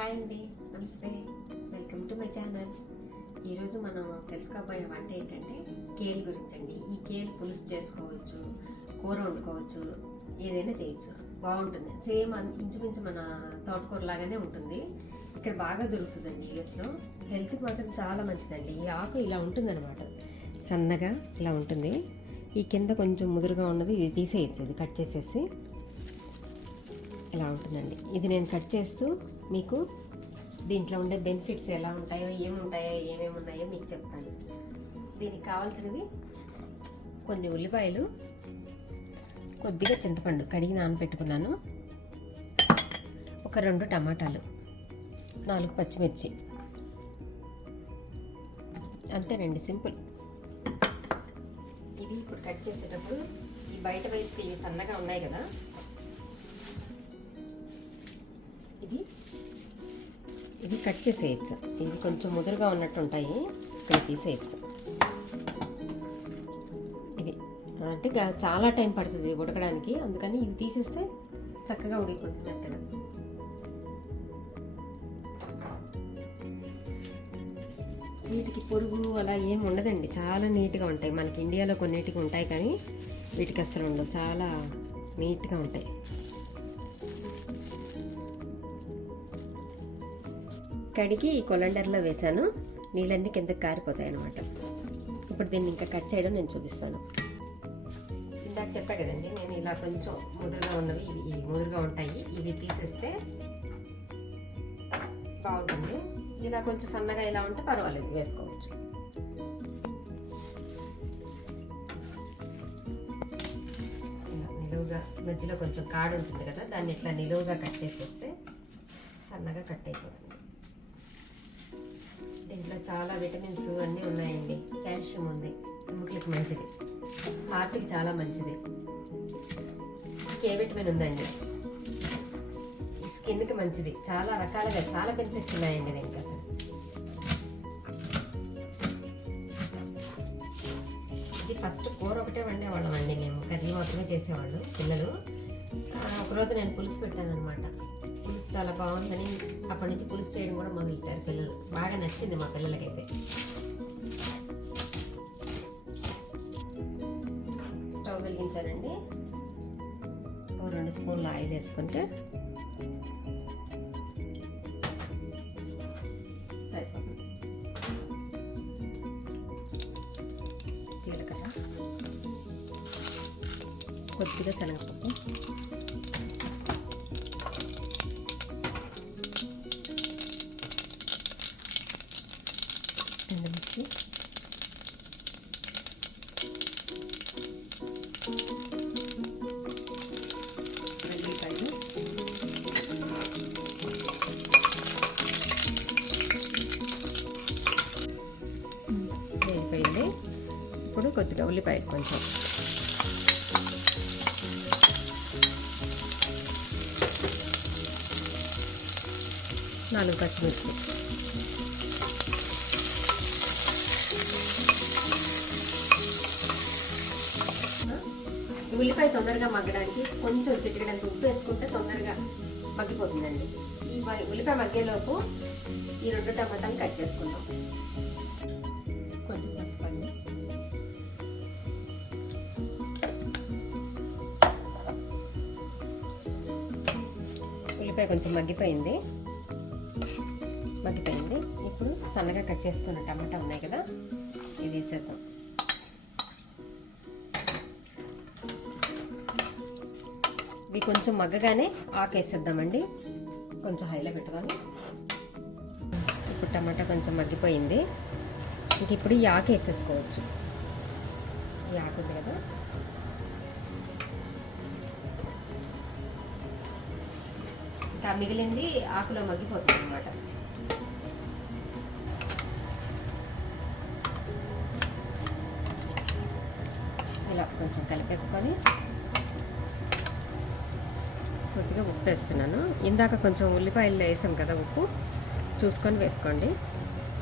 Hi అండి, నమస్తే. Welcome to my channel. ఈరోజు మనం తెలుసుకోబోయే వంట ఏంటంటే కేల్ గురించి అండి. ఈ కేల్ పులుసు చేసుకోవచ్చు, కూర వండుకోవచ్చు, ఏదైనా చేయొచ్చు. బాగుంటుంది. సేమ్ ఇంచుమించు మన తోటకూర లాగానే ఉంటుంది. ఇక్కడ బాగా దొరుకుతుందండి యూఎస్లో. హెల్త్కి మాత్రం చాలా మంచిదండి. ఈ ఆకు ఇలా ఉంటుంది అనమాట, సన్నగా ఇలా ఉంటుంది. ఈ కింద కొంచెం ముదురుగా ఉన్నది ఇది తీసేయచ్చు, ఇది కట్ చేసేసి ఇలా ఉంటుందండి. ఇది నేను కట్ చేస్తూ మీకు దీంట్లో ఉండే బెనిఫిట్స్ ఎలా ఉంటాయో, ఏమేమి ఉన్నాయో మీకు చెప్తాను. దీనికి కావాల్సినవి కొన్ని ఉల్లిపాయలు, కొద్దిగా చింతపండు కడిగి నానబెట్టుకున్నాను, ఒక 2 టమాటాలు, 4 పచ్చిమిర్చి, అంతేనండి, సింపుల్. ఇవి ఇప్పుడు కట్ చేసేటప్పుడు ఈ బయట వైపు ఇవి సన్నగా ఉన్నాయి కదా, ఇవి కట్ చేసేయచ్చు. ఇవి కొంచెం ముదురుగా ఉన్నట్టు ఉంటాయి, ఇక్కడ తీసేయచ్చు. ఇవి అంటే చాలా టైం పడుతుంది ఉడకడానికి, అందుకని ఇవి తీసేస్తే చక్కగా ఉడికిపోతుంది మెత్తగా. వీటికి పురుగు అలా ఏమి ఉండదండి, చాలా నీట్గా ఉంటాయి. మనకి ఇండియాలో కొన్నిటికి ఉంటాయి కానీ వీటికి అస్సలు ఉండవు, చాలా నీట్గా ఉంటాయి. కడిగి ఈ కొలండర్లో వేసాను, నీళ్ళన్నీ కిందకి కారిపోతాయి అన్నమాట. ఇప్పుడు దీన్ని ఇంకా కట్ చేయడం నేను చూపిస్తాను. ఇందాక చెప్పా కదండి, నేను ఇలా కొంచెం ముదురుగా ఉన్నవి, ఇవి ముదురుగా ఉంటాయి, ఇవి తీసేస్తే బాగుంటుంది. ఇలా కొంచెం సన్నగా ఇలా ఉంటే పర్వాలేదు, వేసుకోవచ్చు. ఇలా నిలువుగా మధ్యలో కొంచెం కాడు ఉంటుంది కదా, దాన్ని ఇట్లా నిలువుగా కట్ చేసేస్తే సన్నగా కట్ అయిపోతుంది. దీంట్లో చాలా విటమిన్స్ అన్నీ ఉన్నాయండి. కాల్షియం ఉంది, ఎముకలకు మంచిది, హార్ట్కి చాలా మంచిది. కే విటమిన్ ఉందండి, ఈ స్కిన్కి మంచిది. చాలా రకాలుగా చాలా బెనిఫిట్స్ ఉన్నాయండి దీనికి. అసలు ఇది ఫస్ట్ కూర ఒకటే వండేవాళ్ళం అండి మేము, కర్రీ మాత్రమే చేసేవాళ్ళు పిల్లలు. ఒకరోజు నేను పులుసు పెట్టాను అనమాట. పులుసు చాలా బాగుందని అప్పటి నుంచి పులుసు చేయడం కూడా మొదలెట్టారు పిల్లలు. బాగా నచ్చింది మా పిల్లలకైతే. స్టవ్ వెలిగించానండి, 2 స్పూన్ల ఆయిల్ వేసుకుంటే సరిపోతుంది. జీలకర్ర, కొద్దిగా శనగపప్పు, ఎండుమిర్చి, ఉల్లిపాయలు, వేగిపోయింది. ఇప్పుడు కొద్దిగా ఉల్లిపాయ, కొంచెం 4 పచ్చిమిర్చి, ఉల్లిపాయ తొందరగా మగ్గడానికి కొంచెం చిటికెడంత ఉప్పు వేసుకుంటే తొందరగా మగ్గిపోతుందండి. ఈ ఉల్లిపాయ మగ్గేలోపు ఈ 2 టమాటాలు కట్ చేసుకుందాం. కొంచెం పసుపు అండి, ఉల్లిపాయ కొంచెం మగ్గిపోయింది. ఇప్పుడు సన్నగా కట్ చేసుకున్న టమాటా ఉన్నాయి కదా, ఇది వేసేద్దాం. ఇవి కొంచెం మగ్గగానే ఆకు వేసేద్దామండి, కొంచెం హైలో పెట్టుకొని. ఇప్పుడు టమాటా కొంచెం మగ్గిపోయింది, ఇంక ఇప్పుడు ఈ ఆకు వేసేసుకోవచ్చు. ఈ ఆకు ఉంది కదా, ఇంకా మిగిలింది ఆకులో మగ్గిపోతుంది అన్నమాట. ఇలా కొంచెం కలిపేసుకొని కొద్దిగా ఉప్పు వేస్తున్నాను. ఇందాక కొంచెం ఉల్లిపాయలు వేసాం కదా, ఉప్పు చూసుకొని వేసుకోండి.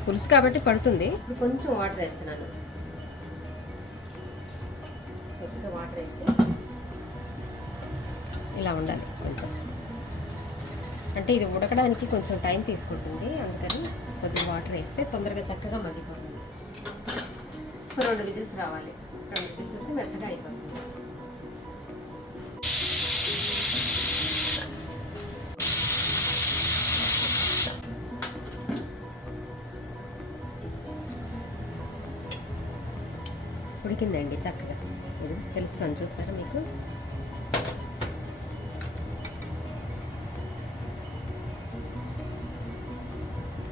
పులుసు కాబట్టి పడుతుంది. ఇప్పుడు కొంచెం వాటర్ వేస్తున్నాను, కొద్దిగా వాటర్ వేసి ఇలా ఉండాలి కొంచెం. అంటే ఇది ఉడకడానికి కొంచెం టైం తీసుకుంటుంది, అందుకని కొద్దిగా వాటర్ వేస్తే తొందరగా చక్కగా మగ్గిపోతుంది. 2 విజిల్స్ రావాలి, 2 విజిల్స్ వస్తే మెత్తగా అయిపోతుంది. ఉడికిందండి చక్కగా, ఇది తెలుస్తాను చూసారా మీకు.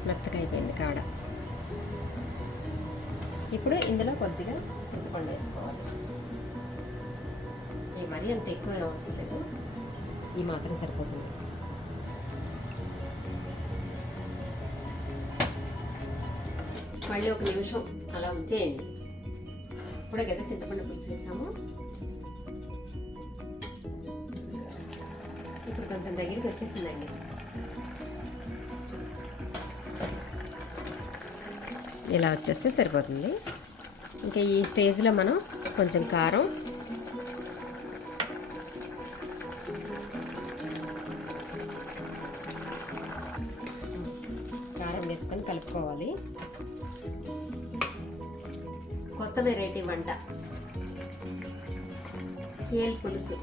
మెత్తగా అయిపోయింది కాడ. ఇప్పుడు ఇందులో కొద్దిగా చింతపండు వేసుకోవాలి. ఇది మరీ అంత ఎక్కువ అవసరం లేదు, ఈ మాత్రం సరిపోతుంది. మళ్ళీ 1 నిమిషం అలా ఉంచేయండి. ఇప్పుడే కదా చింతపండు పులుసు వేసాము. ఇప్పుడు కొంచెం దగ్గరికి వచ్చేసిందండి. ఇలా వచ్చేస్తే సరిపోతుంది. ఇంకా ఈ స్టేజ్లో మనం కొంచెం కారం, వేసుకొని కలుపుకోవాలి. కొత్త వెరైటీ వంట కేల్ పులుసు.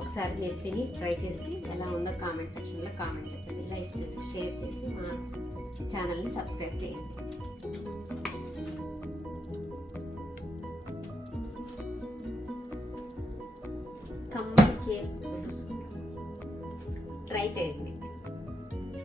ఒకసారి మీరు తిని ట్రై చేసి ఎలా ఉందో కామెంట్ సెక్షన్లో కామెంట్ చెప్పండి. లైక్ చేసి షేర్ చేసి మా ఛానల్ని సబ్స్క్రైబ్ చేయండి. కమ్మని కేల్ పులుసు ట్రై చేయండి.